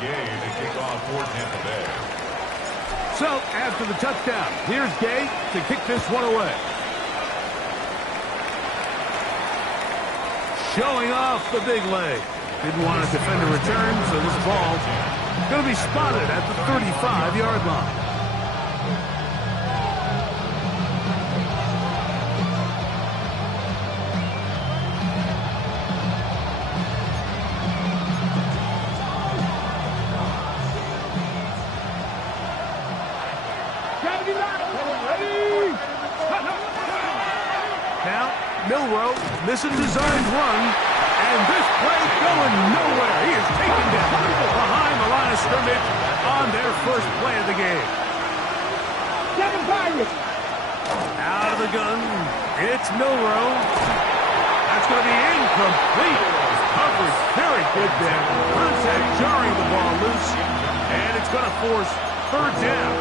Gay to kick off for Tampa Bay. So, after the touchdown, here's Gay to kick this one away. Showing off the big leg. Didn't want to defend a return, so this ball going to be spotted at the 35-yard line. Now, Milrow, missing designed run, and this play going nowhere. He is taken down behind the line of scrimmage on their first play of the game. Out of the gun, it's Milrow. That's going to be incomplete. Coverage very good there. Contact jarring the ball loose, and it's going to force third down.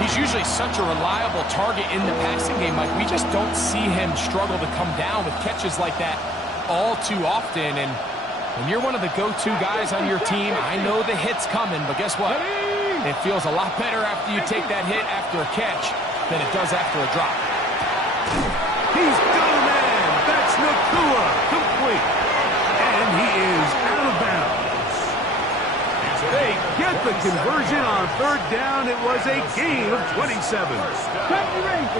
He's usually such a reliable target in the passing game, Mike. We just don't see him struggle to come down with catches like that all too often. And when you're one of the go-to guys on your team, I know the hit's coming, but guess what? It feels a lot better after you take that hit after a catch than it does after a drop. He's got a man. That's Nakua, complete. And he is out of bounds. They get the conversion on third down. It was a gain of 27.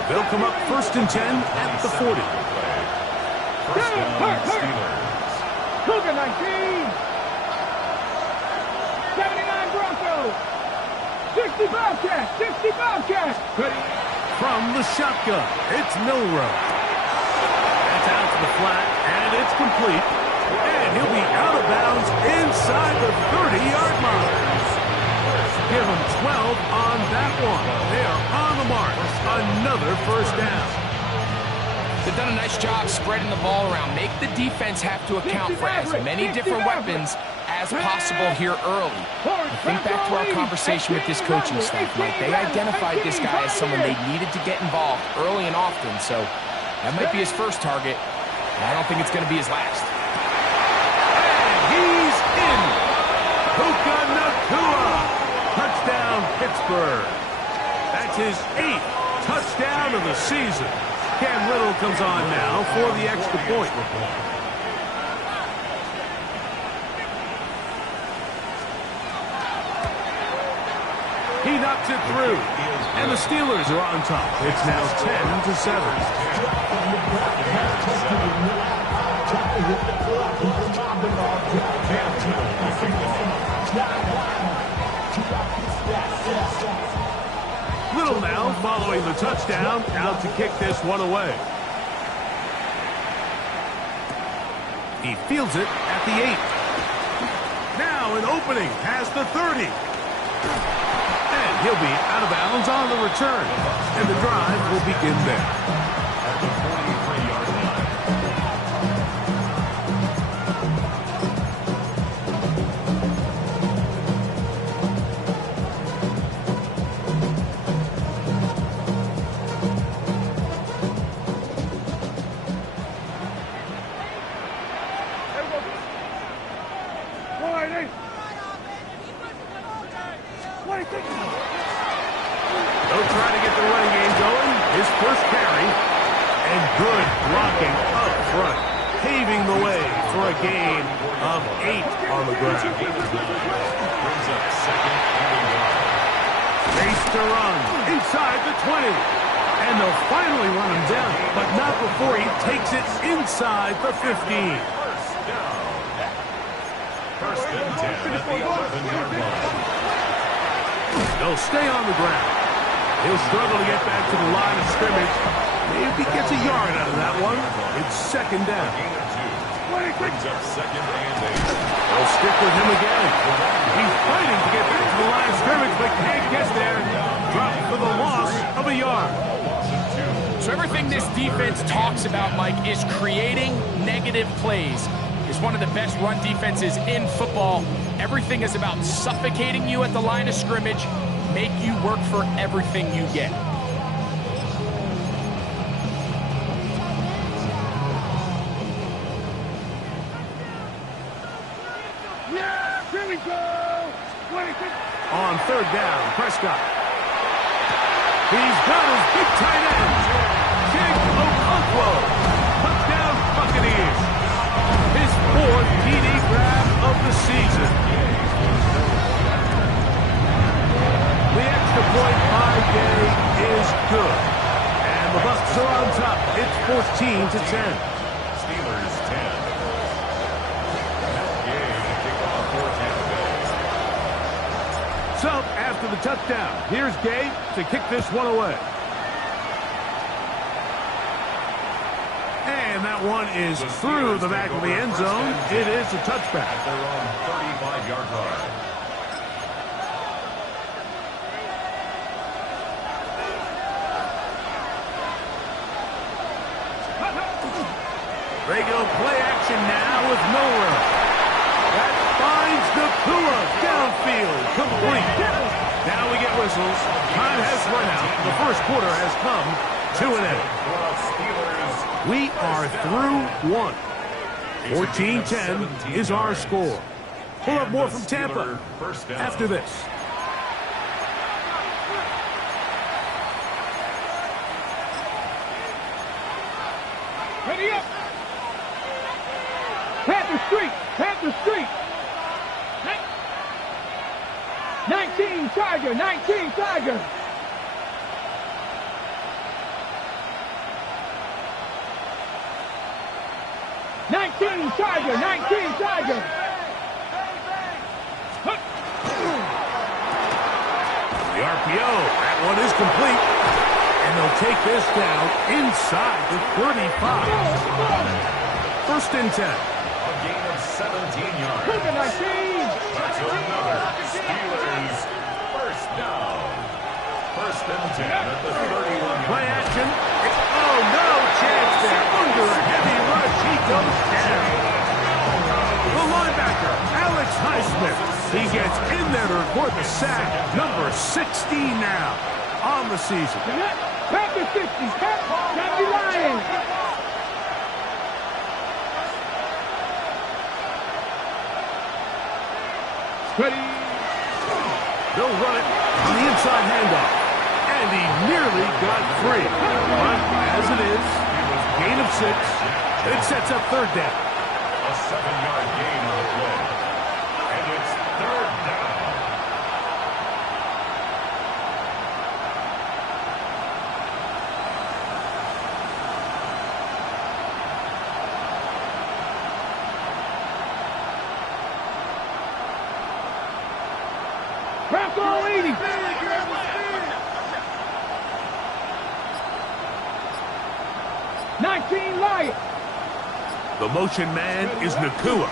They'll come up 1st and 10 at the 40. First down, Steelers. Cougar 19. 79 Broncos. 60 Bobcats. 60 Bobcats. From the shotgun, it's Milrow. That's out to the flat, and it's complete. And he'll be out of bounds inside the 30-yard line. Give him 12 on that one. They are on the mark. Another first down. They've done a nice job spreading the ball around. Make the defense have to account for as many different weapons as possible here early. Think back to our conversation with this coaching staff, Mike. They identified this guy as someone they needed to get involved early and often, so that might be his first target. I don't think it's going to be his last. He's in. Puka Nakua. Touchdown, Pittsburgh. That's his 8th touchdown of the season. Cam Little comes on now for the extra point. He knocks it through. And the Steelers are on top. It's now 10-7. Little now following the touchdown, out to kick this one away. He fields it at the 8. Now an opening past the 30. And he'll be out of bounds on the return. And the drive will begin there. At the 43-yard line. They'll try to get the running game going. His first carry. And good blocking up front. Paving the way for a gain of 8 on the ground. Brings up 2nd and 1. Race to run inside the 20. And they'll finally run him down, but not before he takes it inside the 15. First and 10 at the 11-yard line. They'll stay on the ground. He'll struggle to get back to the line of scrimmage. Maybe gets a yard out of that one. It's 2nd down. Brings up 2nd and 8. They'll stick with him again. He's fighting to get back to the line of scrimmage, but can't get there. Dropped for the loss of a yard. So everything this defense talks about, Mike, is creating negative plays. It's one of the best run defenses in football. Everything is about suffocating you at the line of scrimmage, make you work for everything you get. Yeah, bring we go. 26. On third down, Prescott. He's got his big tight end. Jake Okonkwo. Touchdown, Buccaneers. His fourth TD grab of the season. The extra point by Day is good. And the Bucs are on top. It's 14-10. Steelers 10. That game kickoff for Tampa Bay. So, after the touchdown, here's Gay to kick this one away. And that one is through the back of the end zone. It is a touchback. At their own 35-yard line. They go play action now with Miller. That finds Nakua downfield, complete. Now we get whistles. Time has run out. The first quarter has come to an end. We are through one. 14-10 is our score. We'll have more from Tampa after this. Ready up. Panther Street. Panther Street. 19 Tiger. 19 Tiger. Tiger, 19 Tiger. The RPO, that one is complete. And they'll take this down inside the 35. First and 10. A gain of 17 yards. Cougar 19. That's another Steelers first down. First and 10 at the 31-yard Play line. action. Oh, no chance there. Under a heavy rush, he goes down. The linebacker, Alex Highsmith. He gets in there to record the sack. Number 16 now on the season. Panther 60. Happy Lions. Ready. They'll run it on the inside handoff. And he nearly got free. But as it is, gain of 6. It sets up third down. A 7-yard gain on the play. And it's third down. Bronco 80. 19 Lions. The motion man is Nakua.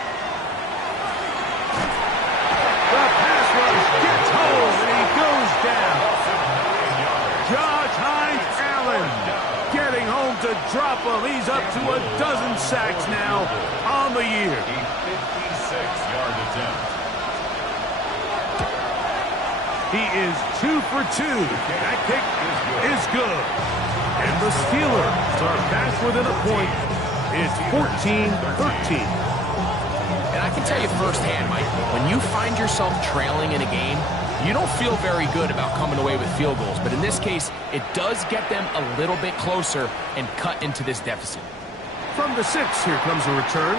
The pass rush gets home, and he goes down. Josh Hines Allen getting home to drop him. He's up to a dozen sacks now on the year. A 56-yard attempt. He is 2 for 2. That kick is good. And the Steelers are back within a point. It's 14-13. And I can tell you firsthand, Mike, when you find yourself trailing in a game, you don't feel very good about coming away with field goals. But in this case, it does get them a little bit closer and cut into this deficit. From the 6, here comes a return.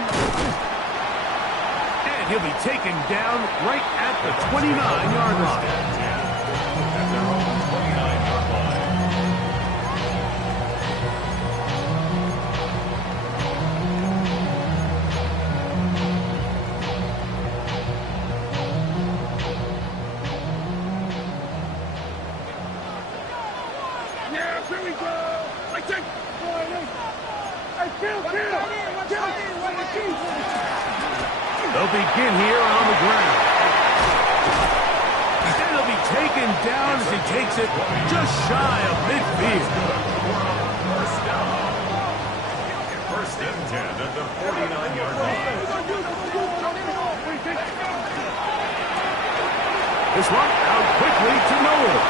And he'll be taken down right at the 29-yard line. At their own 29-yard line. Yeah, here we go. I take. Hey, kill. They'll begin here on the ground. And he'll be taken down as he takes it just shy of midfield. First down. First and 10 at the 49-yard line. This one out quickly to Noel.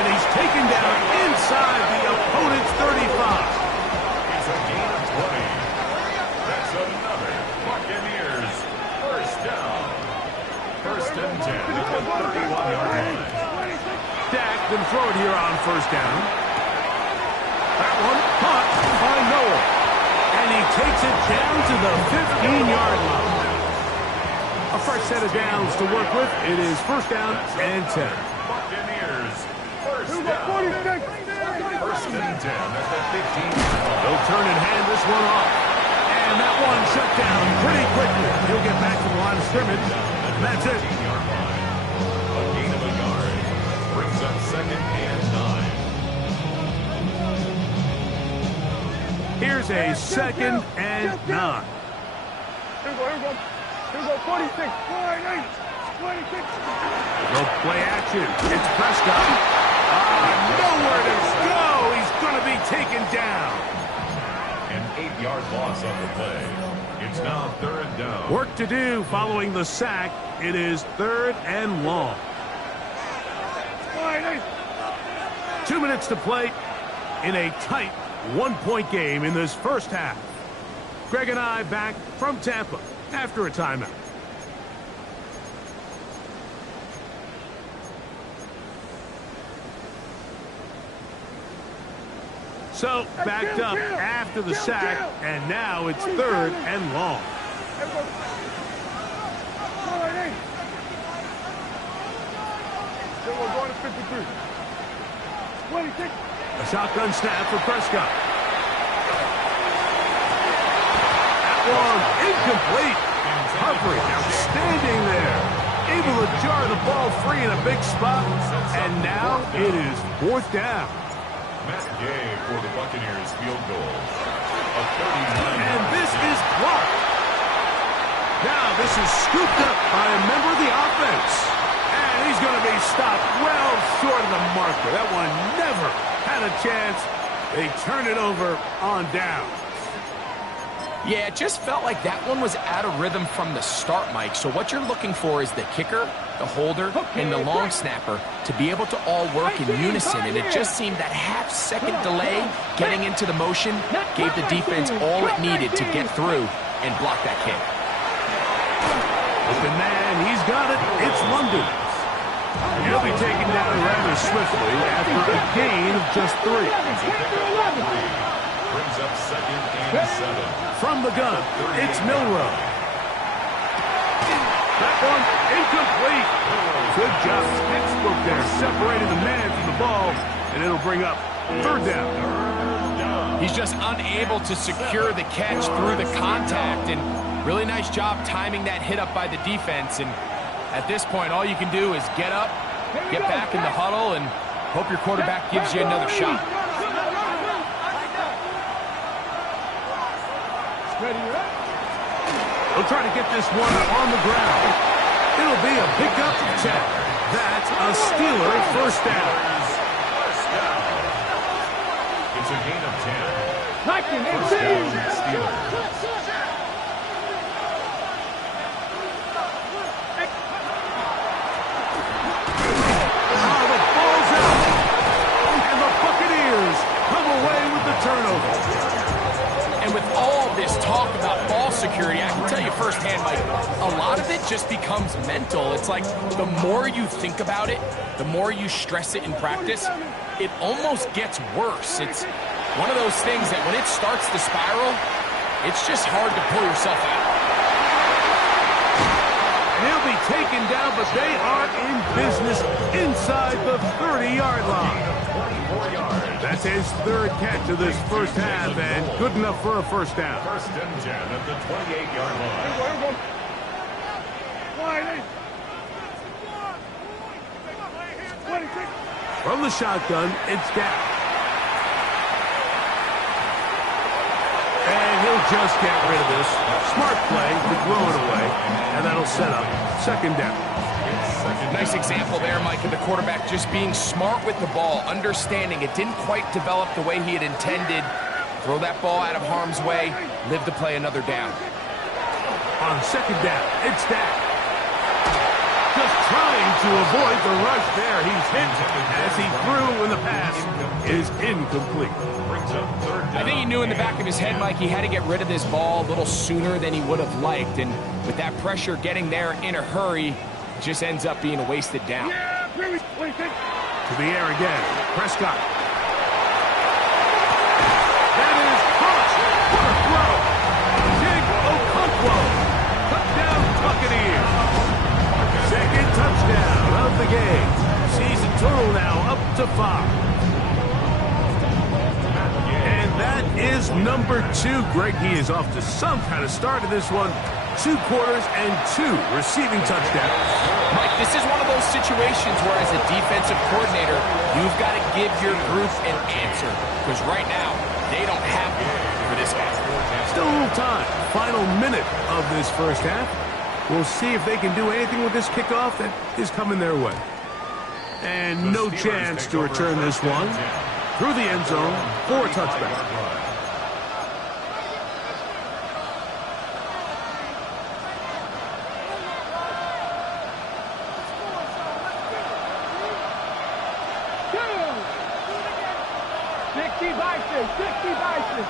And he's taken down inside the opponent's 35. It's a gain of 20. That's another Buccaneers first down. and 10 at the 31-yard line. Dak can throw it here on first down. That one caught by Noah. And he takes it down to the 15-yard line. A fresh set of downs to work with. It is first down and 10. Buccaneers, first down. First and 10 at the 15. They'll turn and hand this one off. And that one shut down pretty quickly. He'll get back to the line of scrimmage. That's it. 15-yard line. A gain of a yard. Brings up second and 9. Here's a second and 9. Here we go, 46, 26. No play action. It's Prescott. Nowhere to go. He's going to be taken down. An 8-yard loss on the play. It's now third down. Work to do following the sack. It is third and long. 2 minutes to play in a tight one-point game in this first half. Greg and I back from Tampa after a timeout. So, backed up after the sack, and now it's third and long. We're going to 53. 26. A shotgun snap for Prescott. That one incomplete. Humphrey outstanding there. Able to jar the ball free in a big spot, and now it is fourth down. Matt Gay for the Buccaneers field goal. A 39. And this is blocked. Now this is scooped up by a member of the offense. And he's going to be stopped well short of the marker. That one never had a chance. They turn it over on down. Yeah, it just felt like that one was out of rhythm from the start, Mike. So what you're looking for is the kicker, the holder, and the long snapper to be able to all work in unison. And it just seemed that half-second delay getting into the motion gave the defense all it needed to get through and block that kick. Open man, he's got it. It's London. He'll be taken down rather swiftly after a gain of just 3. Brings up second and 7. From the gun, it's Milrow. That one incomplete. Good job, textbook there, separating the man from the ball, and it'll bring up third down. He's just unable to secure the catch through the contact, and really nice job timing that hit up by the defense. And at this point, all you can do is get up, get back in the huddle, and hope your quarterback gives you another shot. They'll try to get this one on the ground. It'll be a pickup 10. That's a Steeler first down. It's a gain of 10. First down, Steelers. Oh, the ball's out. And the Buccaneers come away with the turnover. And with all this talk about ball security, I can tell you firsthand, Mike, a lot of it just becomes mental. It's like the more you think about it, the more you stress it in practice, it almost gets worse. It's one of those things that when it starts to spiral, it's just hard to pull yourself out. He'll be taken down, but they are in business inside the 30-yard line. 24 yards. That's his third catch of this first half, and good enough for a first down. First and 10 at the 28-yard line. From the shotgun, it's Dak. And he'll just get rid of this. Smart play to throw it away, and that'll set up second down. Nice example there, Mike, of the quarterback just being smart with the ball, understanding it didn't quite develop the way he had intended. Throw that ball out of harm's way, live to play another down. On second down, it's Dak. Just trying to avoid the rush there. He's hit as he threw, and the pass is incomplete. I think he knew in the back of his head, Mike, he had to get rid of this ball a little sooner than he would have liked. And with that pressure getting there in a hurry, just ends up being a wasted down. To the air again. Prescott. That is caught. What a throw. King Okonkwo. Touchdown Buccaneers. Second touchdown of the game. Season total now up to 5. And that is number 2. Greg, he is off to some kind of start in this one. 2 quarters and 2 receiving touchdowns. Mike, this is one of those situations where as a defensive coordinator, you've got to give your group an answer. Because right now, they don't have one for this guy. Still a little time. Final minute of this first half. We'll see if they can do anything with this kickoff that is coming their way. And no chance to return this one. Through the end zone for a touchback.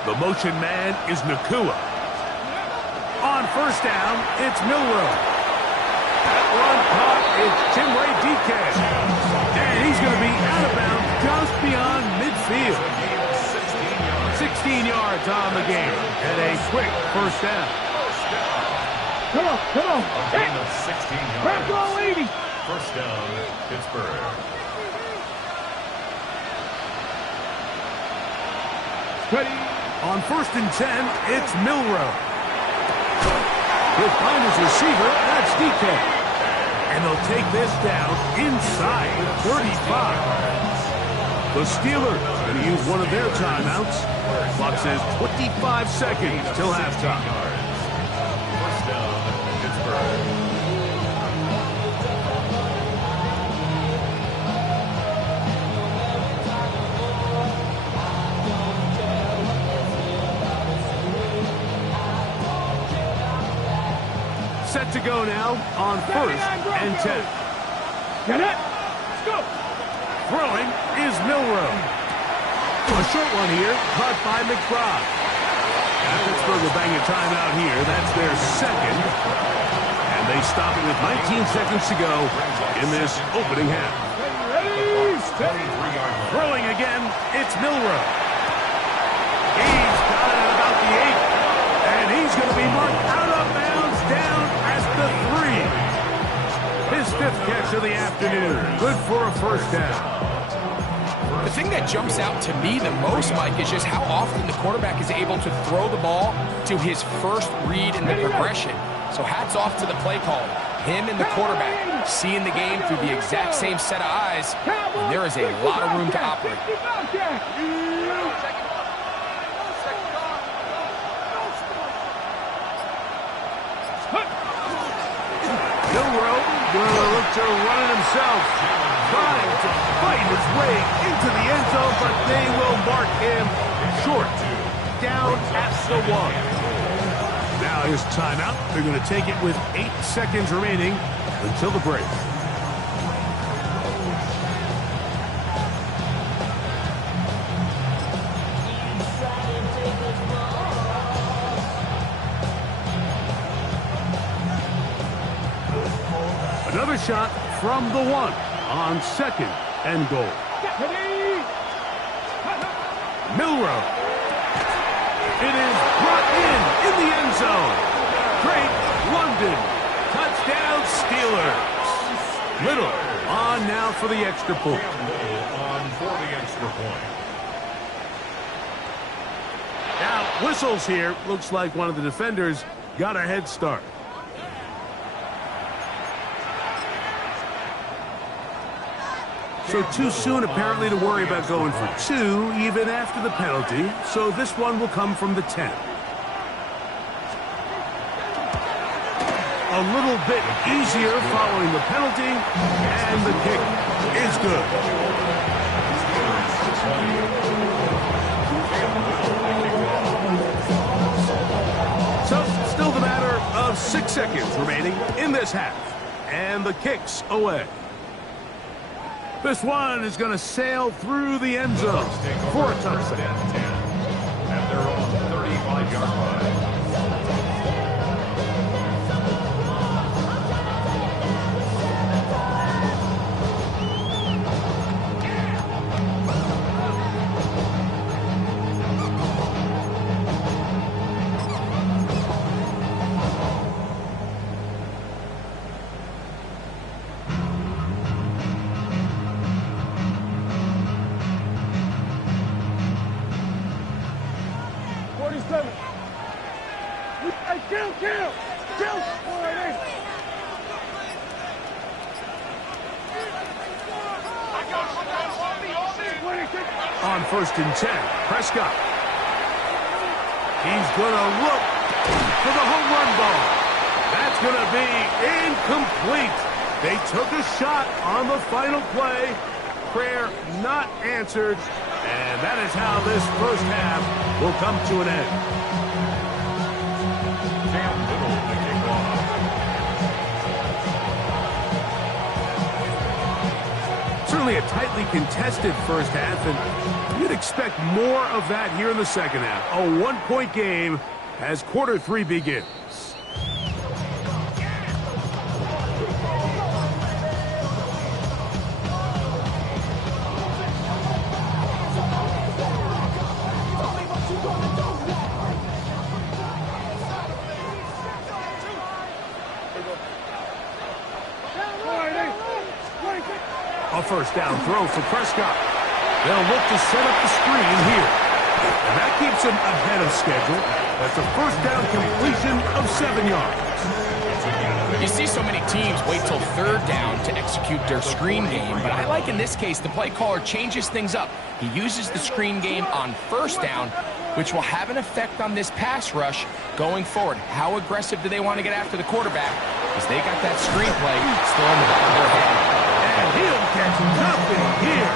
The motion man is Nakua. On first down, it's Milroe. That one caught, it's Timray DK. And he's going to be out of bounds just beyond midfield. 16 yards on the game. And a quick first down. Come on. A gain of 16 yards. Grab goal 80. First down, Pittsburgh. Ready. On first and 10, it's Milroe. He'll find his receiver, that's DK. And they'll take this down inside 35. The Steelers going to use one of their timeouts. Clock says 25 seconds till halftime. First down, Pittsburgh. Set to go now on first and 10. Get it. Let's go. Throwing is Milroe. A short one here, caught by McBride. And Pittsburgh will bang a timeout here. That's their second. And they stop it with 19 seconds to go in this opening half. Ready. Throwing again, it's Milroe. He's got it at about the 8. And he's going to be marked out of bounds down at the 3. His 5th catch of the afternoon. Good for a first down. The thing that jumps out to me the most, Mike, is just how often the quarterback is able to throw the ball to his first read in the progression. So hats off to the play caller. Him and the quarterback seeing the game through the exact same set of eyes. And there is a lot of room to operate. Milroe will look to run it himself, trying to fight his way into the end zone, but they will mark him short, down at the 1. Now his timeout. They're going to take it with 8 seconds remaining until the break. Another shot from the 1 on second and goal. Milroe. It is brought in the end zone. Drake London. Touchdown Steelers. Little on now for the extra point. On for the extra point. Now, whistles here. Looks like one of the defenders got a head start. So too soon, apparently, to worry about going for 2, even after the penalty. So this one will come from the 10. A little bit easier following the penalty, and the kick is good. So still the matter of 6 seconds remaining in this half, and the kick's away. This one is going to sail through the end zone for a touchdown. At their own 35-yard line. on 1st and 10. Prescott. He's going to look for the home run ball. That's going to be incomplete. They took a shot on the final play. Prayer not answered. And that is how this first half will come to an end. Cam Little to kick off. Certainly a tightly contested first half, and you'd expect more of that here in the second half. A one-point game as quarter 3 begins. A first down throw for Prescott. They'll look to set up the screen here. And that keeps him ahead of schedule. That's a first down completion of 7 yards. You see so many teams wait till 3rd down to execute their screen game, but I like in this case the play caller changes things up. He uses the screen game on 1st down, which will have an effect on this pass rush going forward. How aggressive do they want to get after the quarterback? Because they got that screen play still in the back of their head. And he'll catch nothing here.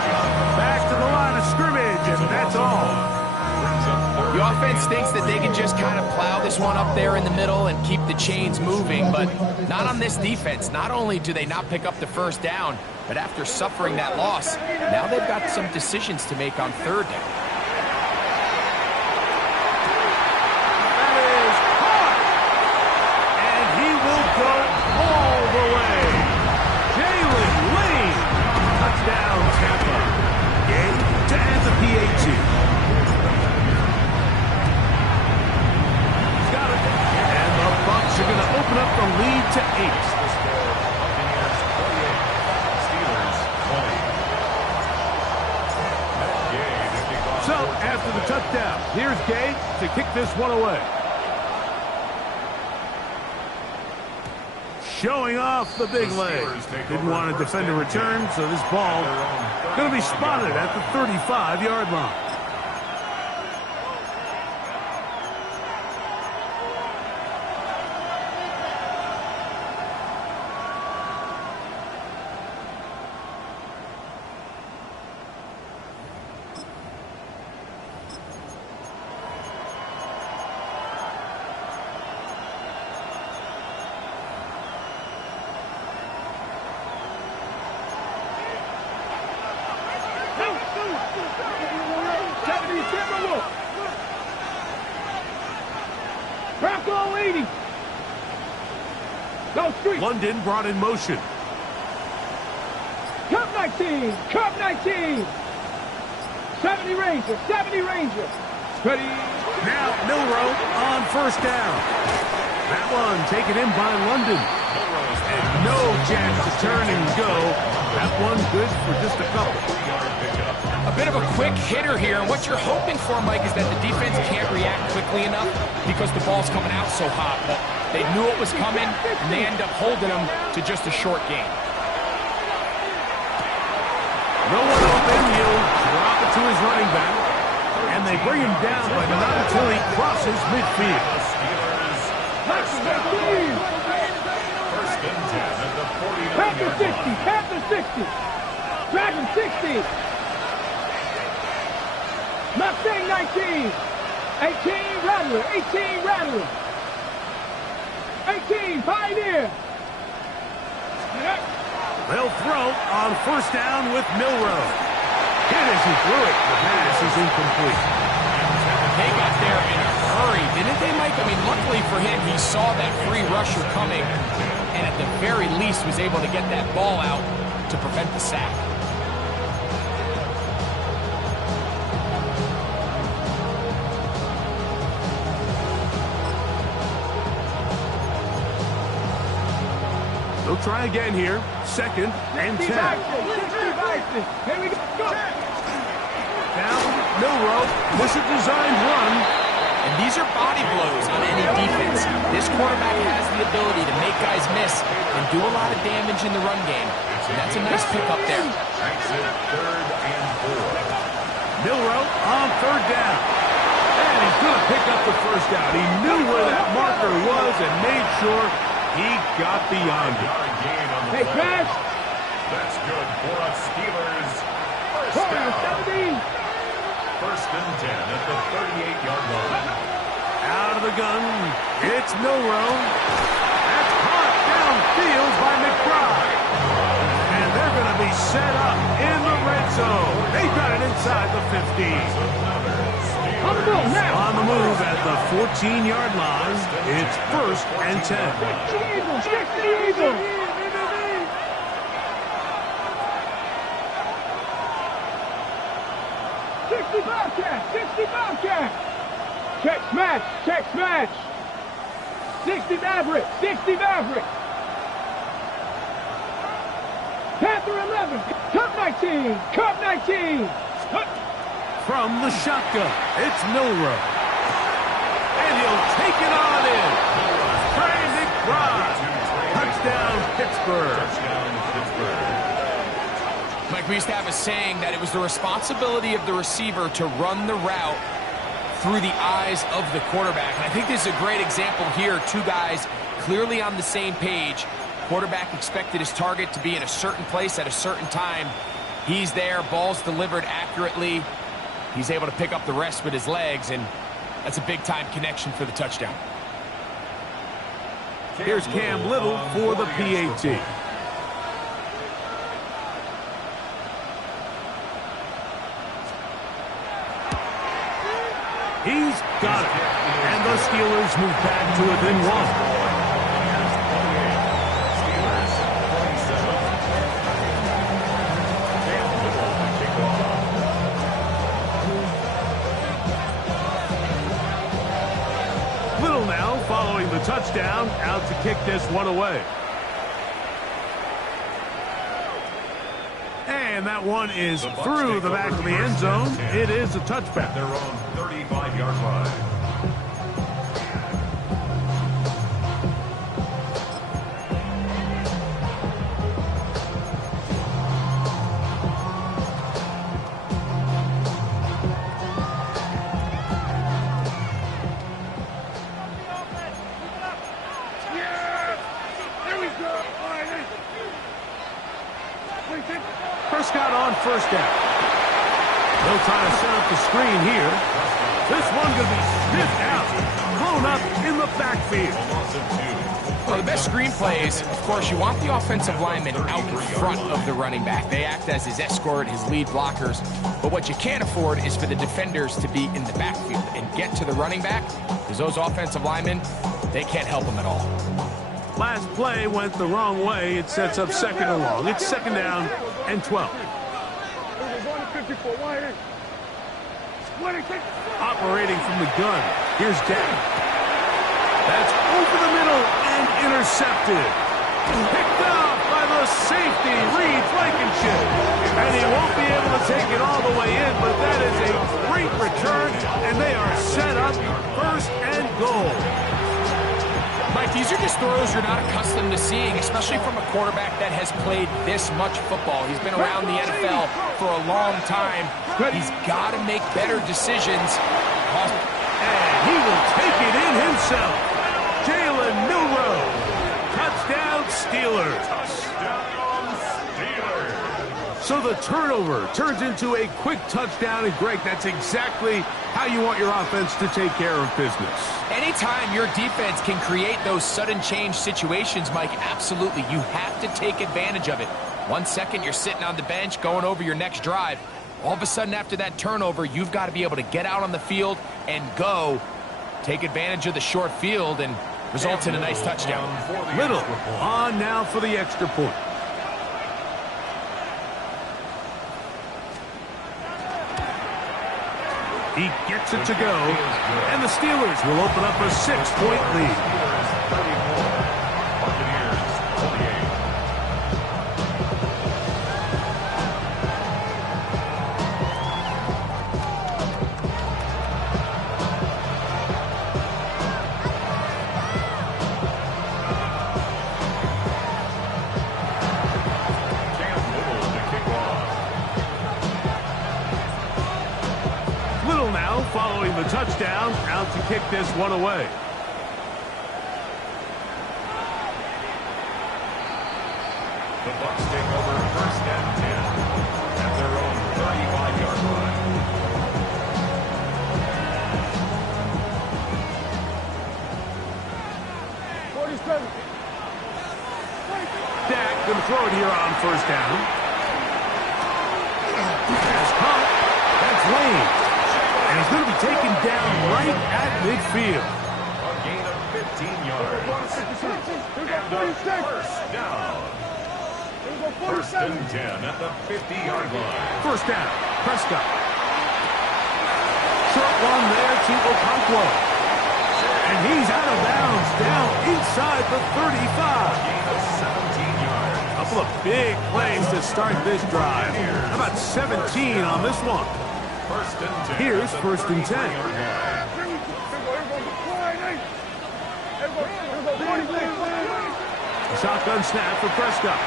Back to the line of scrimmage, and that's all. The offense thinks that they can just kind of plow this one up there in the middle and keep the chains moving, but not on this defense. Not only do they not pick up the 1st down, but after suffering that loss, now they've got some decisions to make on 3rd down. That is caught. And he will go all the way. Jalen Lane. Touchdown, Tampa. Game to add the PAT. Got it. And the Bucs are going to open up the lead to 8. So, after the touchdown, here's Gay to kick this one away. Showing off the big leg. Didn't want to defend a return, so this ball going to be spotted at the 35-yard line. London brought in motion. Cup 19, Cup 19. 70 Ranger, 70 Ranger. Ready. Now Milrow on 1st down. That one taken in by London. And no chance to turn and go. That one good for just a couple. A bit of a quick hitter here, and what you're hoping for, Mike, is that the defense can't react quickly enough because the ball's coming out so hot. But they knew it was coming, and they end up holding them to just a short game. No one open, he'll drop it to his running back. And they bring him down, but not until he crosses midfield. First and 10 at the 49-yard line. Panther 60, Dragon 60. Mustang 19, 18 Rattler, 18 Rattler, 18 Pioneer. They'll throw on 1st down with Milrow. Hit as he threw it. The pass is incomplete. They got there in a hurry, didn't they, Mike? I mean, luckily for him, he saw that free rusher coming, and at the very least was able to get that ball out to prevent the sack. They'll try again here. 2nd and 10. Here we go. Now, Milrow, this is a designed run. And these are body blows on any defense. This quarterback has the ability to make guys miss and do a lot of damage in the run game. And that's a nice pickup there. Exit 3rd and 4. Milroe on third down. And he's going to pick up the first down. He knew where that marker was and made sure he got beyond it. Hey, pass. That's good for us Steelers. First down. First and 10 at the 38-yard line. Out of the gun, it's Milroe. That's caught downfield by McBride. And they're going to be set up in the red zone. They've got it inside the 15. On the move now. On the move at the 14-yard line. It's first and 10. Stick to the Eagles. 60 Bobcat. Check smash. 60 Maverick. Panther 11. Cub 19. From the shotgun, it's Milroe. And he'll take it on in. Trey McBride. Touchdown, Pittsburgh. Mike, we used to have a saying that it was the responsibility of the receiver to run the route through the eyes of the quarterback. And I think this is a great example here. Two guys clearly on the same page. Quarterback expected his target to be in a certain place at a certain time. He's there, ball's delivered accurately. He's able to pick up the rest with his legs, and that's a big-time connection for the touchdown. Here's Cam Little for the PAT. He's got it. And the Steelers move back to within one. Little now following the touchdown, out to kick this one away. And that one is through the back of the end zone. It is a touchback. Their own 35-yard line. Prescott on first down. No time to set up the screen here. This one going to be sniffed out, blown up in the backfield. Well, the best screen plays, of course, you want the offensive lineman out in front of the running back. They act as his escort, his lead blockers. But what you can't afford is for the defenders to be in the backfield and get to the running back, because those offensive linemen, they can't help him at all. Last play went the wrong way. It sets up second and long. It's second down and 12. Operating from the gun. Here's Dak. That's over the middle and intercepted. Picked off by the safety, Reed Blankenship. And he won't be able to take it all the way in, but that is a great return, and they are set up first and goal. Mike, these are just throws you're not accustomed to seeing, especially from a quarterback that has played this much football. He's been around the NFL for a long time. He's got to make better decisions. And he will take it in himself. Jalen Milroe. Touchdown, Steelers. So the turnover turns into a quick touchdown, and Greg, that's exactly how you want your offense to take care of business. Anytime your defense can create those sudden change situations, Mike, absolutely, you have to take advantage of it. 1 second, you're sitting on the bench going over your next drive. All of a sudden, after that turnover, you've got to be able to get out on the field and go. Take advantage of the short field and result in a nice touchdown. Little on now for the extra point. He gets it to go, and the Steelers will open up a 6-point lead. first down, out to kick this one away. The Bucs take over first and 10 at their own 35-yard line. Dak going to throw it here on first down. Pass caught. That's Lane. And he's going to be taken down right at midfield. A gain of 15 yards. And a first down. First and 10 at the 50-yard line. First down. Prescott. Short one there to Okonkwo. And he's out of bounds down inside the 35. Gain of 17 yards. Couple of big plays to start this drive. How about 17 on this one? First and 10. Here's first and 10. A shotgun snap for Prescott.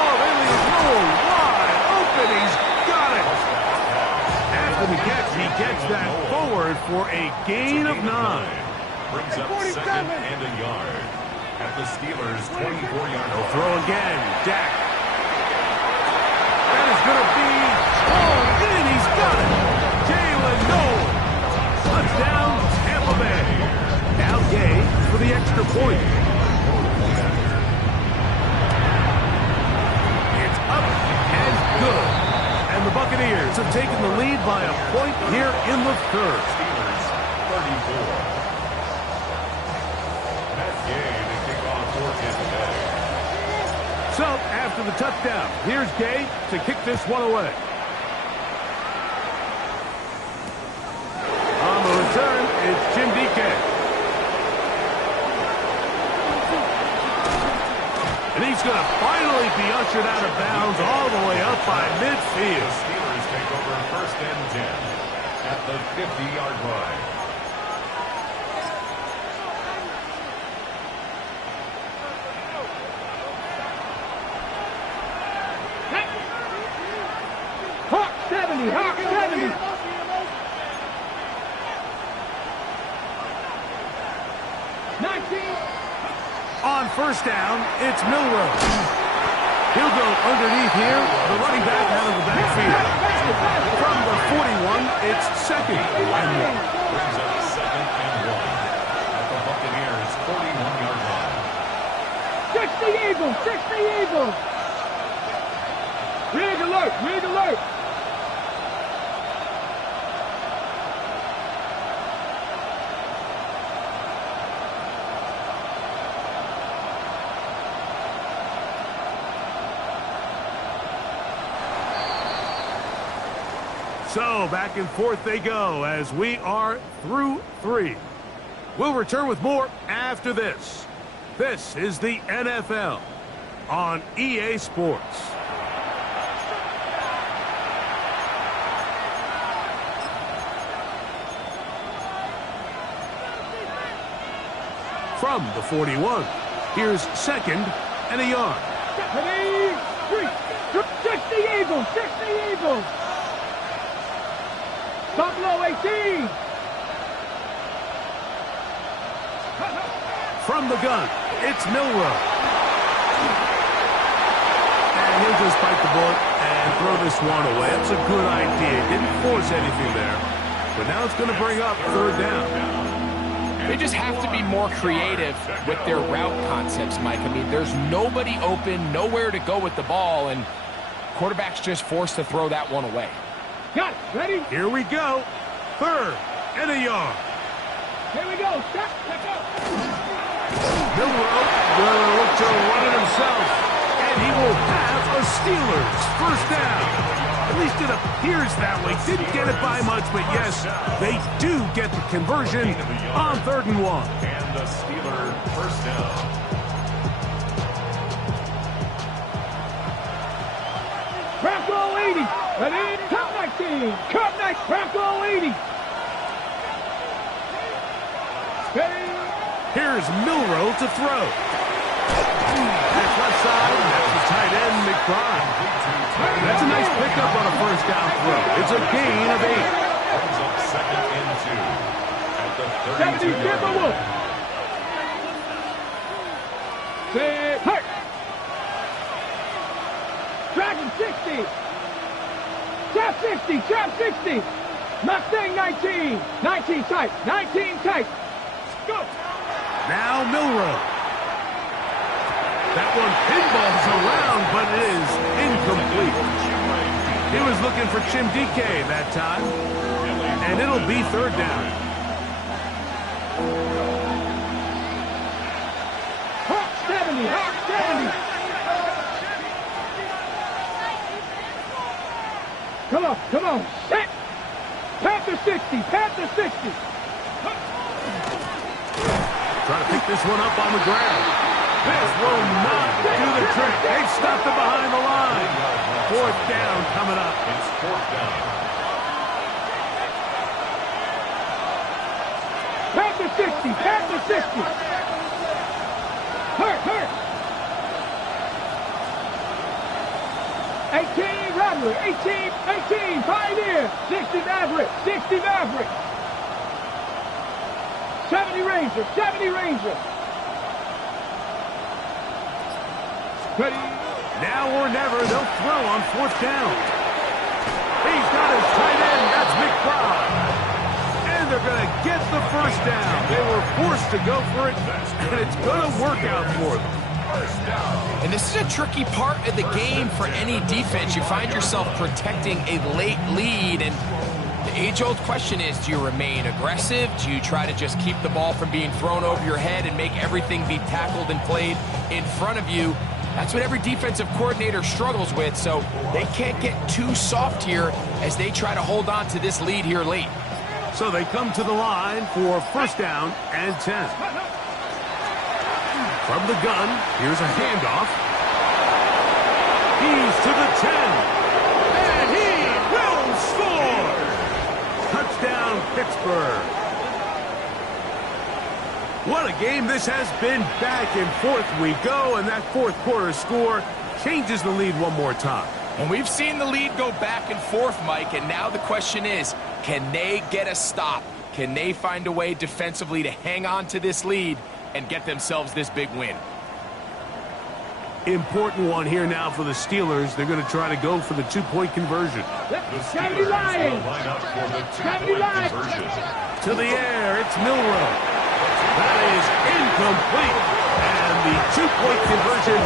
Oh, they leave Noah wide open. He's got it. After the catch, he gets that forward for a gain of 9. Brings up second and a yard at the Steelers' 24-yard line. Throw again. Dak. That is going to be hauled in. He's got it. Jalen Noel. Touchdown, Tampa Bay. Now Gay for the extra point. It's up and good. And the Buccaneers have taken the lead by a point here in the third. Steelers 34. That game to kick off for Tampa Bay. So, after the touchdown, here's Gay to kick this one away. On the return, it's Jim DK. And he's going to finally be ushered out of bounds all the way up by midfield. The Steelers take over first and 10 at the 50-yard line. Hawk 70, Hawk 70. On first down, it's Milrow. He'll go underneath here. The running back out of the backfield. From the 41, it's second and 1. Brings up second and 1 at the Buccaneers' 41-yard line. 60 Eagles, 60 Eagles. Rig alert, rig alert. So, back and forth they go as we are through 3. We'll return with more after this. This is the NFL on EA Sports. From the 41, here's second and a yard. 60 Eagles, 60 Eagles. Buffalo 18. From the gun, it's Milrow. And he'll just bite the bullet and throw this one away. That's a good idea. Didn't force anything there. But now it's going to bring up third down. They just have to be more creative with their route concepts, Mike. I mean, there's nobody open, nowhere to go with the ball, and quarterback's just forced to throw that one away. Got it. Ready? Here we go. Third and a yard. Here we go. Stop. Let's go. Milrow will look to run it himself. And he will have a Steelers first down. At least it appears that way. Didn't get it by much, but yes, they do get the conversion on 3rd and 1. And the Steeler first down. Bronco 80. Ready? Cup 19. Cup 19. Bronco 80. Ready? Here's Milrow to throw. That's left side, and that's the tight end, McBride. That's a nice pickup on a first down throw. It's a gain of 8. second and 2 at the 70, 32-yard Timberwolf. line. Say, hurt. Dragon 60. Trap 60, trap 60. Mustang 19. 19 tight, 19 tight. Go. Now Milrow. That one pinballs around, but it is incomplete. He was looking for Chim DK that time, and it'll be third down. Hawk 70, Hawk 70. Come on, come on, set. Panther 60, Panther 60. Trying to pick this one up on the ground. This will not do the trick. They've stopped it behind the line. Fourth down coming up. It's fourth down. Panther 60, Panther 60. Hurt, hurt. 18, Rattler, 18, Pioneer. 60 Maverick, 60 Maverick. 70 Ranger, 70 Ranger. Ready. Now or never, they'll throw on fourth down. He's got his tight end. That's McBride. And they're going to get the first down. They were forced to go for it, and it's going to work out for them. And this is a tricky part of the game for any defense. You find yourself protecting a late lead, and the age-old question is, do you remain aggressive? Do you try to just keep the ball from being thrown over your head and make everything be tackled and played in front of you? That's what every defensive coordinator struggles with, so they can't get too soft here as they try to hold on to this lead here late. So they come to the line for first down and 10. From the gun, here's a handoff. He's to the 10. And he will score! Touchdown, Pittsburgh. What a game this has been. Back and forth we go, and that fourth quarter score changes the lead one more time. And we've seen the lead go back and forth, Mike, and now the question is, can they get a stop? Can they find a way defensively to hang on to this lead and get themselves this big win? Important one here now for the Steelers. They're going to try to go for the two-point conversion. The Steelers will line up for the two-point conversion. To the air, it's Milrow. That is incomplete, and the two-point conversion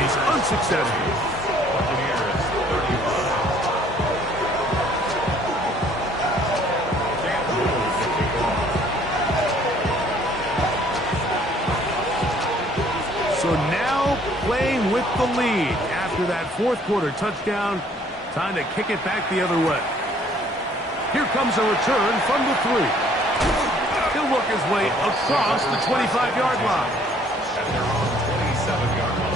is unsuccessful. Buccaneers 35. Can't move the kickoff. So now playing with the lead after that fourth quarter touchdown, time to kick it back the other way. Here comes a return from the 3. He'll work his way across the 25-yard line. And they're on 27-yard line.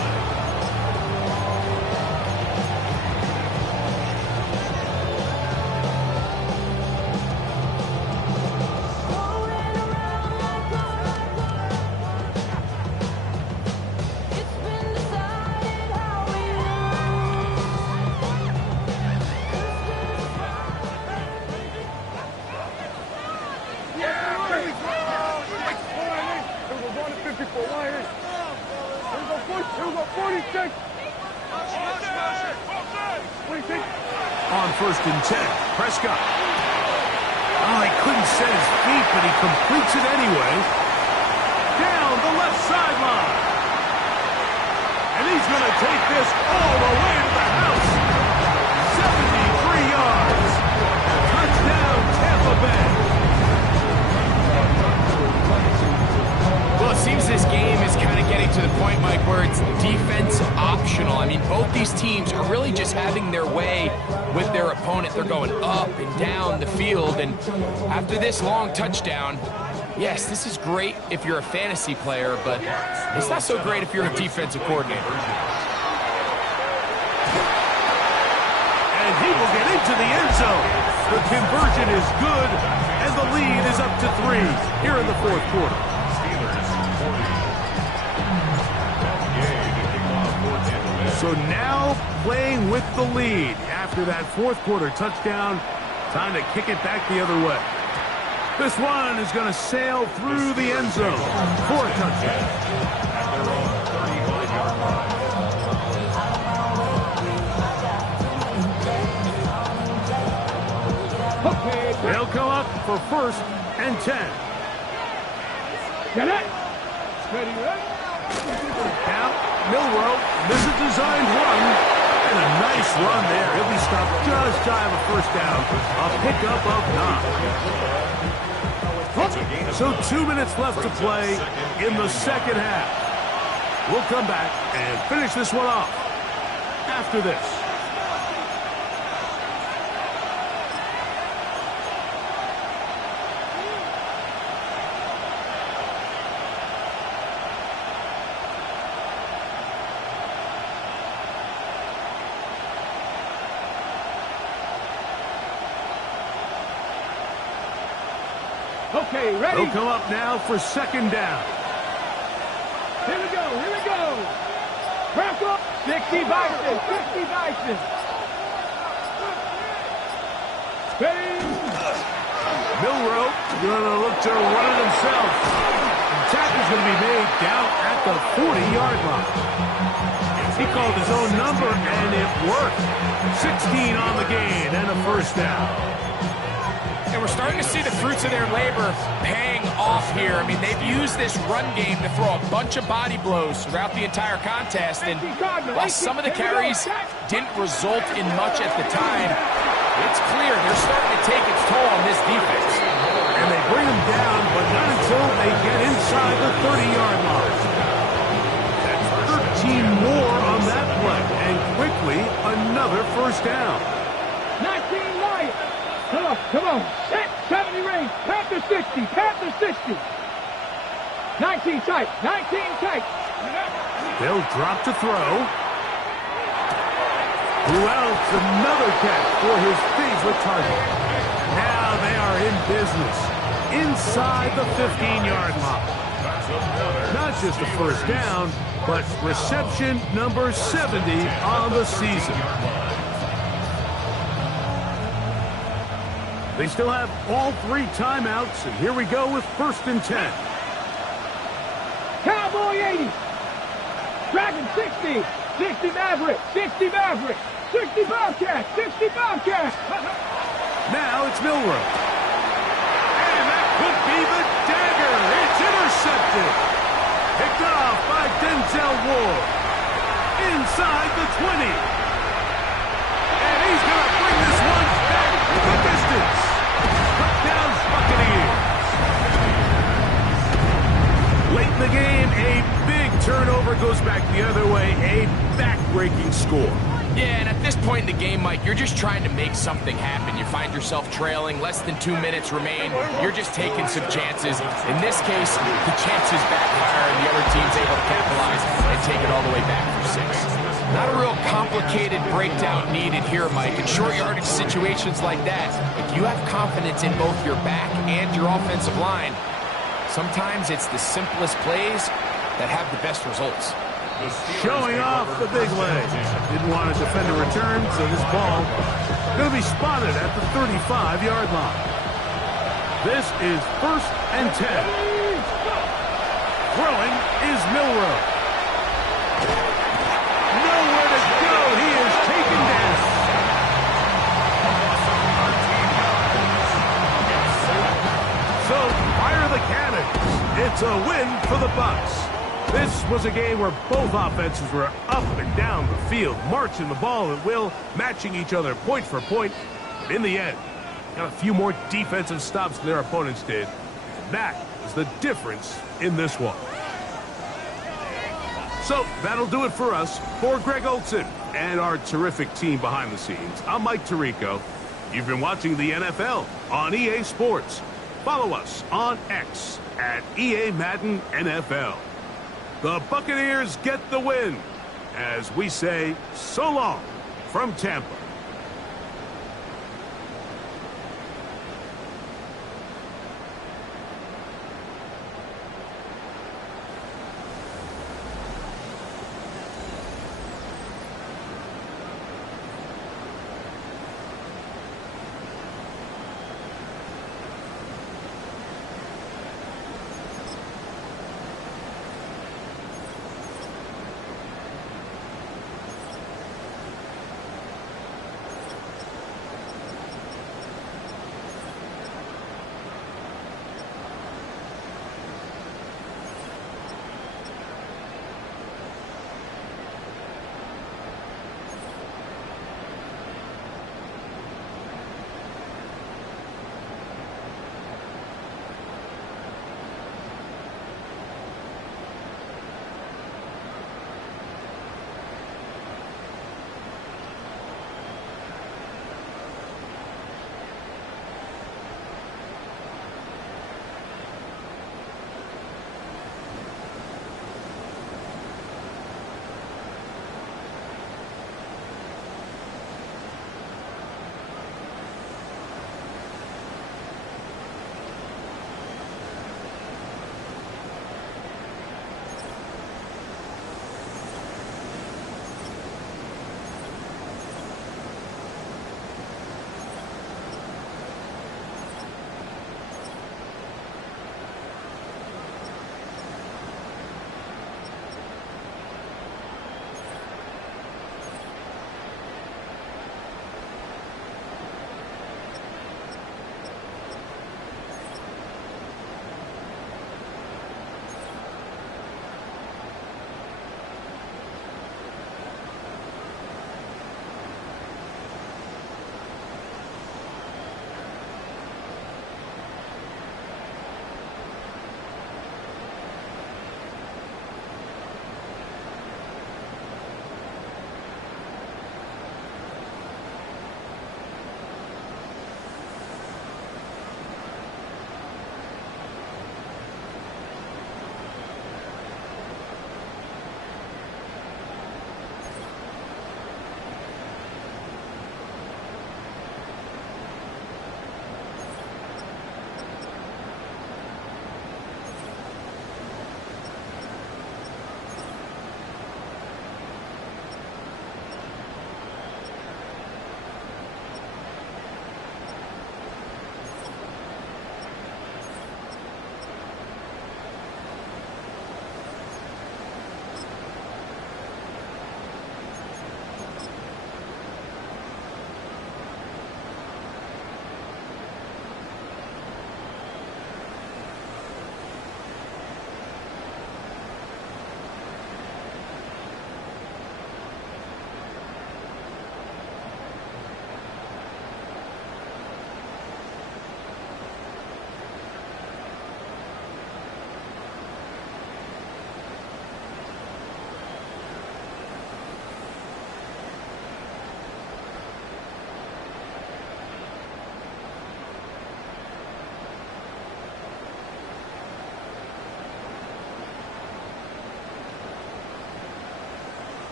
On first and 10, Prescott. Oh, he couldn't set his feet, but he completes it anyway. Down the left sideline. And he's going to take this all the way to the house. 73 yards. Touchdown, Tampa Bay. Well, it seems this game is kind of getting to the point, Mike, where it's defense optional. I mean, both these teams are really just having their way with their opponent. They're going up and down the field, and after this long touchdown, yes, this is great if you're a fantasy player, but it's not so great if you're a defensive coordinator. And he will get into the end zone. The conversion is good, and the lead is up to 3 here in the fourth quarter. So now playing with the lead after that fourth quarter touchdown, time to kick it back the other way. This one is going to sail through the end zone for a touchdown. At their own 35-yard line. They'll come up for 1st and 10. Get it. Ready, ready. Now, Milroe, this is a designed run, and a nice run there. He'll be stopped just shy of a 1st down. A pickup of 9. So 2 minutes left to play in the 2nd half. We'll come back and finish this one off after this. Okay, ready? They'll come up now for 2nd down. Here we go, here we go. Crack up. 60 Bison, 60 Bison. Milroe going to look to run it himself. The tackle's going to be made down at the 40-yard line. He called his own number, and it worked. 16 on the gain and a 1st down. And we're starting to see the fruits of their labor paying off here. I mean, they've used this run game to throw a bunch of body blows throughout the entire contest. And while some of the carries didn't result in much at the time, it's clear they're starting to take its toll on this defense. And they bring him down, but not until they get inside the 30-yard line. That's 13 more on that play. And quickly, another 1st down. 19 Lions. Come on, come on. 70 range. Panther 60. Panther 60. 19 tight. 19 tight. They'll drop to throw. Who else? Another catch for his favorite target. Now they are in business. Inside the 15-yard line. Not just a 1st down, but reception number 70 on the season. They still have all 3 timeouts, and here we go with 1st and 10. Cowboy 80. Dragon 60. 60 Maverick. 60 Maverick. 60 Bobcat. 60 Bobcat. Now it's Milroe. And that could be the dagger. It's intercepted. Picked off by Denzel Ward. Inside the 20. And he's going to bring this one back the distance. Touchdown Buccaneers. Late in the game, a big turnover goes back the other way. A back-breaking score. Yeah, and at this point in the game, Mike, you're just trying to make something happen. You find yourself trailing, less than 2 minutes remain. You're just taking some chances. In this case, the chances backfire, and the other team's able to capitalize and take it all the way back for 6. Not a real complicated breakdown needed here, Mike. In short yardage situations like that, if you have confidence in both your back and your offensive line, sometimes it's the simplest plays that have the best results. Showing off the big leg. Didn't want to defend a return, so this ball going to be spotted at the 35-yard line. This is 1st and 10. Throwing is Milroe. Nowhere to go. He is taken down. So fire the cannons. It's a win for the Bucs. This was a game where both offenses were up and down the field, marching the ball at will, matching each other point for point. But in the end, got a few more defensive stops than their opponents did. That is the difference in this one. So that'll do it for us. For Greg Olson and our terrific team behind the scenes, I'm Mike Tirico. You've been watching the NFL on EA Sports. Follow us on X at EA Madden NFL. The Buccaneers get the win as we say so long from Tampa.